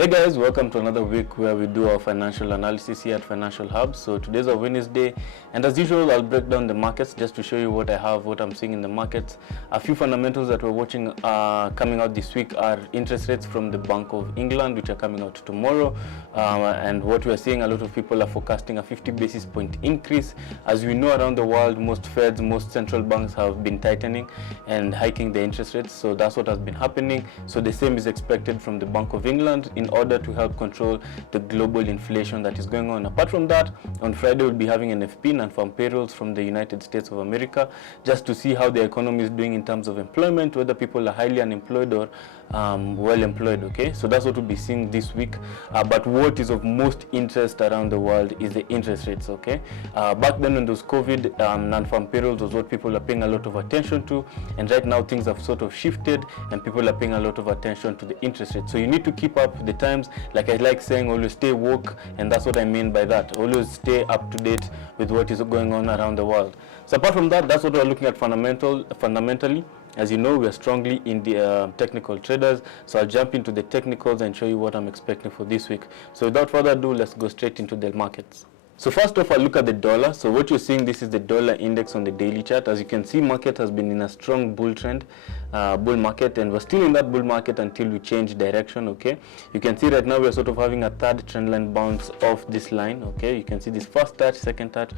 Hey guys, welcome to another week where we do our financial analysis here at Financial Hub. So today's our Wednesday, and as usual I'll break down the markets just to show you what I have, what I'm seeing in the markets. A few fundamentals that we're watching coming out this week are interest rates from the Bank of England, which are coming out tomorrow, and what we're seeing, a lot of people are forecasting a 50 basis point increase. As we know, around the world, most Feds, most central banks have been tightening and hiking the interest rates, so that's what has been happening. So the same is expected from the Bank of England in order to help control the global inflation that is going on. Apart from that, on Friday we'll be having NFP, non-farm payrolls from the United States of America, just to see how the economy is doing in terms of employment, whether people are highly unemployed or well employed. Okay, so that's what we'll be seeing this week. But what is of most interest around the world is the interest rates. Okay, back then when those COVID non-farm payrolls was what people are paying a lot of attention to, and right now things have sort of shifted and people are paying a lot of attention to the interest rate. So you need to keep up with the times. Like I like saying, always stay woke, and that's what I mean by that. Always stay up to date with what is going on around the world. So apart from that, that's what we're looking at fundamentally. As you know, we are strongly in the technical traders, so I'll jump into the technicals and show you what I'm expecting for this week. So without further ado, let's go straight into the markets. So first off, I'll look at the dollar. So what you're seeing, this is the dollar index on the daily chart. As you can see, market has been in a strong bull trend, bull market, and we're still in that bull market until we change direction. Okay, you can see right now we're sort of having a third trend line bounce off this line. Okay, you can see this first touch, second touch,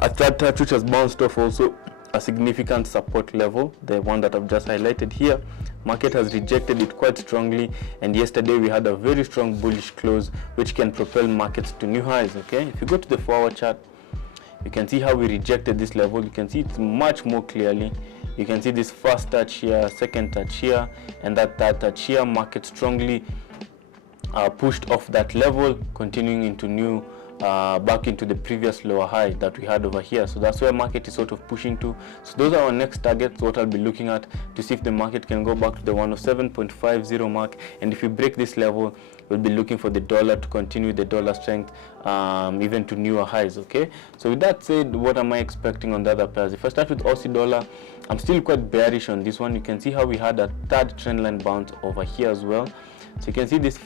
a third touch which has bounced off also a significant support level, the one that I've just highlighted here. Market has rejected it quite strongly, and yesterday we had a very strong bullish close which can propel markets to new highs. Okay, if you go to the 4-hour chart, you can see how we rejected this level. You can see it much more clearly. You can see this first touch here, second touch here, and that third touch here. Market strongly pushed off that level, continuing into new back into the previous lower high that we had over here. So that's where market is sort of pushing to. So those are our next targets, what I'll be looking at to see if the market can go back to the 107.50 mark, and if we break this level, we'll be looking for the dollar to continue the dollar strength even to newer highs. Okay, so with that said, what am I expecting on the other pairs? If I start with Aussie dollar, I'm still quite bearish on this one. You can see how we had a third trend line bounce over here as well. So you can see this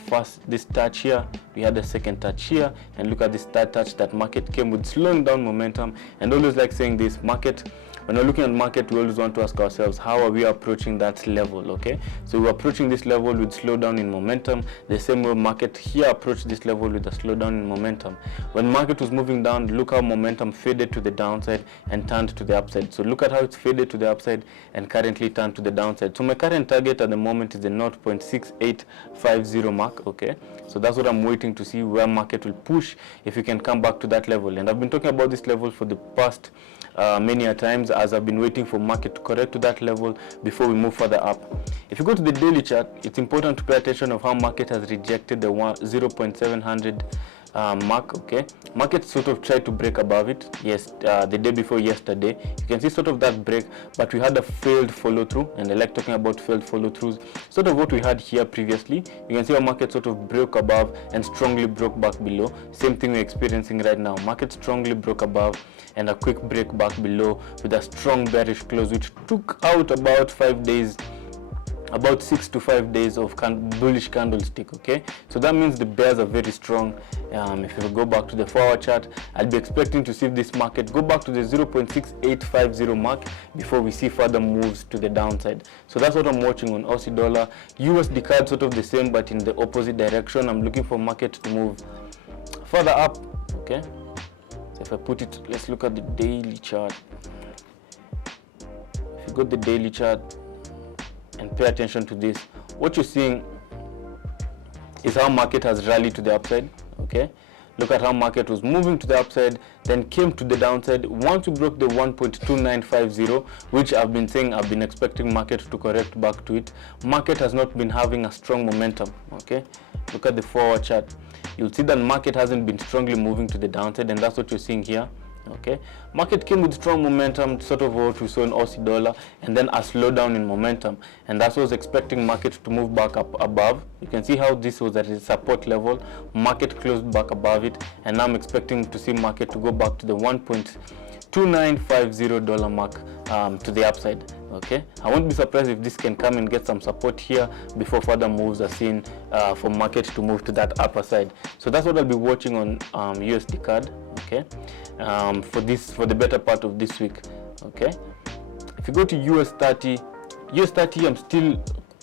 touch here, we had a second touch here, and look at this third touch that market came with, slowing down momentum. And always like saying this, market, when we're looking at market, we always want to ask ourselves, how are we approaching that level? Okay, so we're approaching this level with slowdown in momentum, the same way market here approached this level with a slowdown in momentum. When market was moving down, look how momentum faded to the downside and turned to the upside. So look at how it's faded to the upside and currently turned to the downside. So my current target at the moment is the 0.6850 mark. Okay, so that's what I'm waiting to see, where market will push, if you can come back to that level. And I've been talking about this level for the past many a times, as I've been waiting for market to correct to that level before we move further up. If you go to the daily chart, it's important to pay attention of how market has rejected the 0.700 mark. Okay, market sort of tried to break above it, yes, the day before yesterday. You can see sort of that break, but we had a failed follow through, and I like talking about failed follow throughs, sort of what we had here previously. You can see our market sort of broke above and strongly broke back below. Same thing we're experiencing right now. Market strongly broke above and a quick break back below with a strong bearish close, which took out about 5 days, about 6 to 5 days of bullish candlestick. Okay, so that means the bears are very strong. If you go back to the 4-hour chart, I'll be expecting to see this market go back to the 0.6850 mark before we see further moves to the downside. So that's what I'm watching on Aussie dollar. USD card sort of the same, but in the opposite direction. I'm looking for market to move further up. Okay, so if I put it, let's look at the daily chart. If you go to the daily chart and pay attention to this, what you're seeing is how market has rallied to the upside. Okay, look at how market was moving to the upside, then came to the downside. Once we broke the 1.2950, which I've been saying I've been expecting market to correct back to it, market has not been having a strong momentum. Okay, look at the 4-hour chart, you'll see that market hasn't been strongly moving to the downside, and that's what you're seeing here. Okay, market came with strong momentum, sort of what we saw in Aussie dollar, and then a slowdown in momentum, and that's what I was expecting market to move back up above. You can see how this was at a support level, market closed back above it, and now I'm expecting to see market to go back to the $1.2950 mark to the upside. Okay, I won't be surprised if this can come and get some support here before further moves are seen for market to move to that upper side. So that's what I'll be watching on USD CAD, okay, for the better part of this week. Okay, if you go to US 30, I'm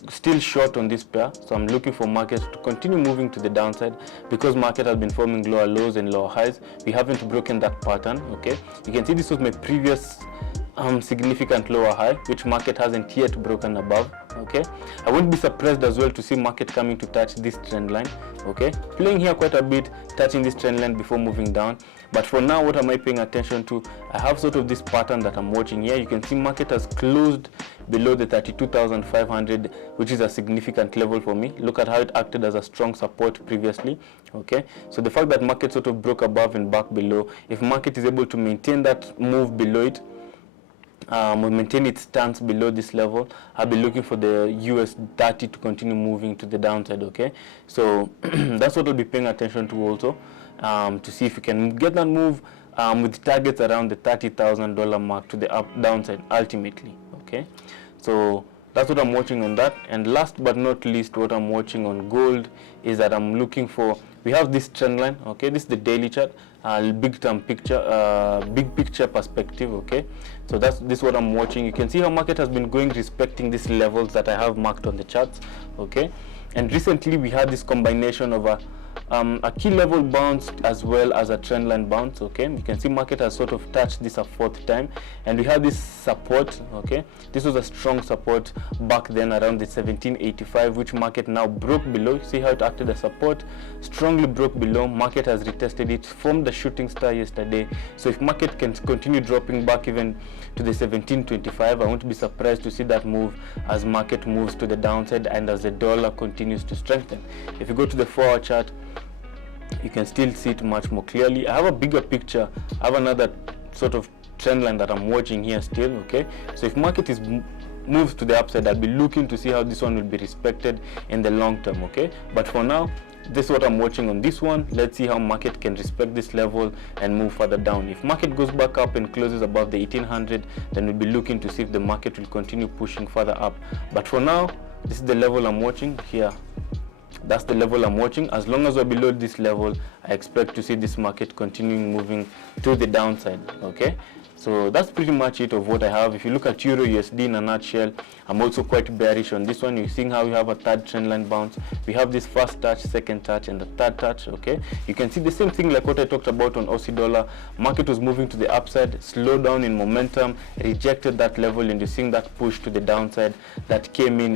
still short on this pair, so I'm looking for markets to continue moving to the downside because market has been forming lower lows and lower highs. We haven't broken that pattern. Okay, you can see this was my previous significant lower high, which market hasn't yet broken above. Okay, I won't be surprised as well to see market coming to touch this trend line. Okay, playing here quite a bit, touching this trend line before moving down. But for now, what am I paying attention to? I have sort of this pattern that I'm watching here. You can see market has closed below the 32,500, which is a significant level for me. Look at how it acted as a strong support previously. Okay, so the fact that market sort of broke above and back below, if market is able to maintain that move below it, will maintain its stance below this level, I'll be looking for the US 30 to continue moving to the downside. Okay, so that's what I'll be paying attention to also, to see if we can get that move with targets around the $30,000 mark to the downside ultimately. Okay, so that's what I'm watching on that. And last but not least, what I'm watching on gold is that I'm looking for, we have this trend line. Okay, this is the daily chart, big term picture, big picture perspective. Okay, so this is what I'm watching. You can see how market has been going respecting these levels that I have marked on the charts. Okay, and recently we had this combination of a key level bounce as well as a trend line bounce. Okay, you can see market has sort of touched this a fourth time, and we had this support. Okay, this was a strong support back then around the 1785, which market now broke below. See how it acted as support, strongly broke below. Market has retested it from the shooting star yesterday. So if market can continue dropping back even to the 1725, I won't be surprised to see that move as market moves to the downside and as the dollar continues to strengthen. If you go to the 4-hour chart, you can still see it much more clearly. I have a bigger picture. I have another sort of trend line that I'm watching here still. Okay, so if market moves to the upside, I'll be looking to see how this one will be respected in the long term. Okay, but for now, this is what I'm watching on this one. Let's see how market can respect this level and move further down. If market goes back up and closes above the 1800, then we'll be looking to see if the market will continue pushing further up. But for now, this is the level I'm watching here. That's the level I'm watching. As long as we're below this level, I expect to see this market continuing moving to the downside. Okay, so that's pretty much it of what I have. If you look at Euro USD in a nutshell, I'm also quite bearish on this one. You're seeing how we have a third trend line bounce. We have this first touch, second touch, and the third touch. Okay, you can see the same thing like what I talked about on Aussie dollar. Market was moving to the upside, slowed down in momentum, rejected that level, and you're seeing that push to the downside that came in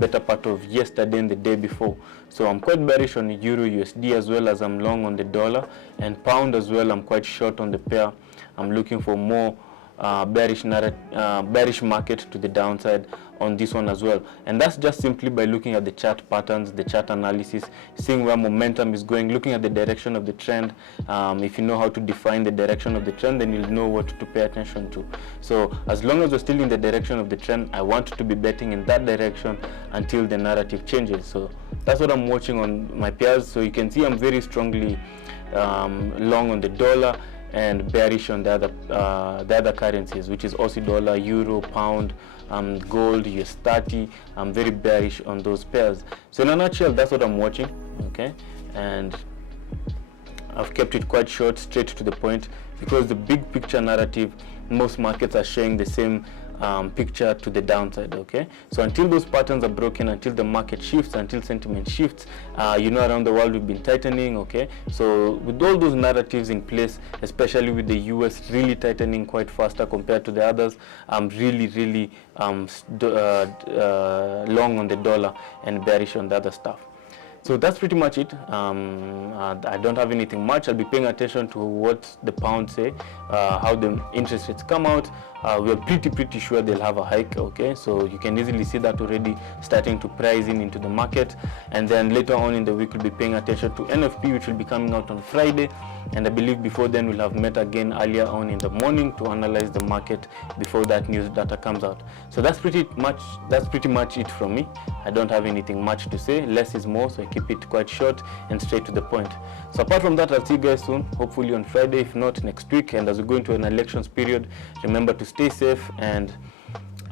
better part of yesterday and the day before. So I'm quite bearish on the Euro USD as well as I'm long on the dollar, and pound as well. I'm quite short on the pair. I'm looking for more bearish market to the downside on this one as well, and that's just simply by looking at the chart patterns, the chart analysis, seeing where momentum is going, looking at the direction of the trend. If you know how to define the direction of the trend, then you'll know what to pay attention to. So as long as we're still in the direction of the trend, I want to be betting in that direction until the narrative changes. So that's what I'm watching on my pairs. So you can see I'm very strongly long on the dollar and bearish on the other currencies, which is Aussie dollar, euro, pound, gold, US 30. I'm very bearish on those pairs. So in a nutshell, that's what I'm watching. Okay, and I've kept it quite short, straight to the point, because the big picture narrative, most markets are showing the same picture to the downside. Okay, so until those patterns are broken, until the market shifts, until sentiment shifts, around the world we've been tightening. Okay, so with all those narratives in place, especially with the US really tightening quite faster compared to the others, I'm really long on the dollar and bearish on the other stuff. So that's pretty much it. I don't have anything much. I'll be paying attention to what the pound say, how the interest rates come out. We're pretty sure they'll have a hike. Okay, so you can easily see that already starting to price into the market. And then later on in the week, we'll be paying attention to NFP, which will be coming out on Friday. And I believe before then we'll have met again earlier on in the morning to analyze the market before that news data comes out. So that's pretty much it from me. I don't have anything much to say. Less is more, so I keep it quite short and straight to the point. So apart from that, I'll see you guys soon, hopefully on Friday, if not next week. And as we go into an elections period, remember to stay safe, and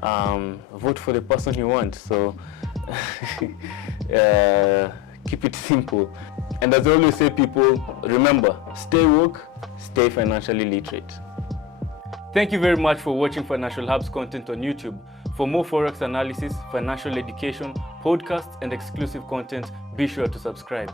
vote for the person you want. So keep it simple. And as I always say, people, remember, stay woke, stay financially literate. Thank you very much for watching Financial Hub's content on YouTube. For more Forex analysis, financial education, podcasts, and exclusive content, be sure to subscribe.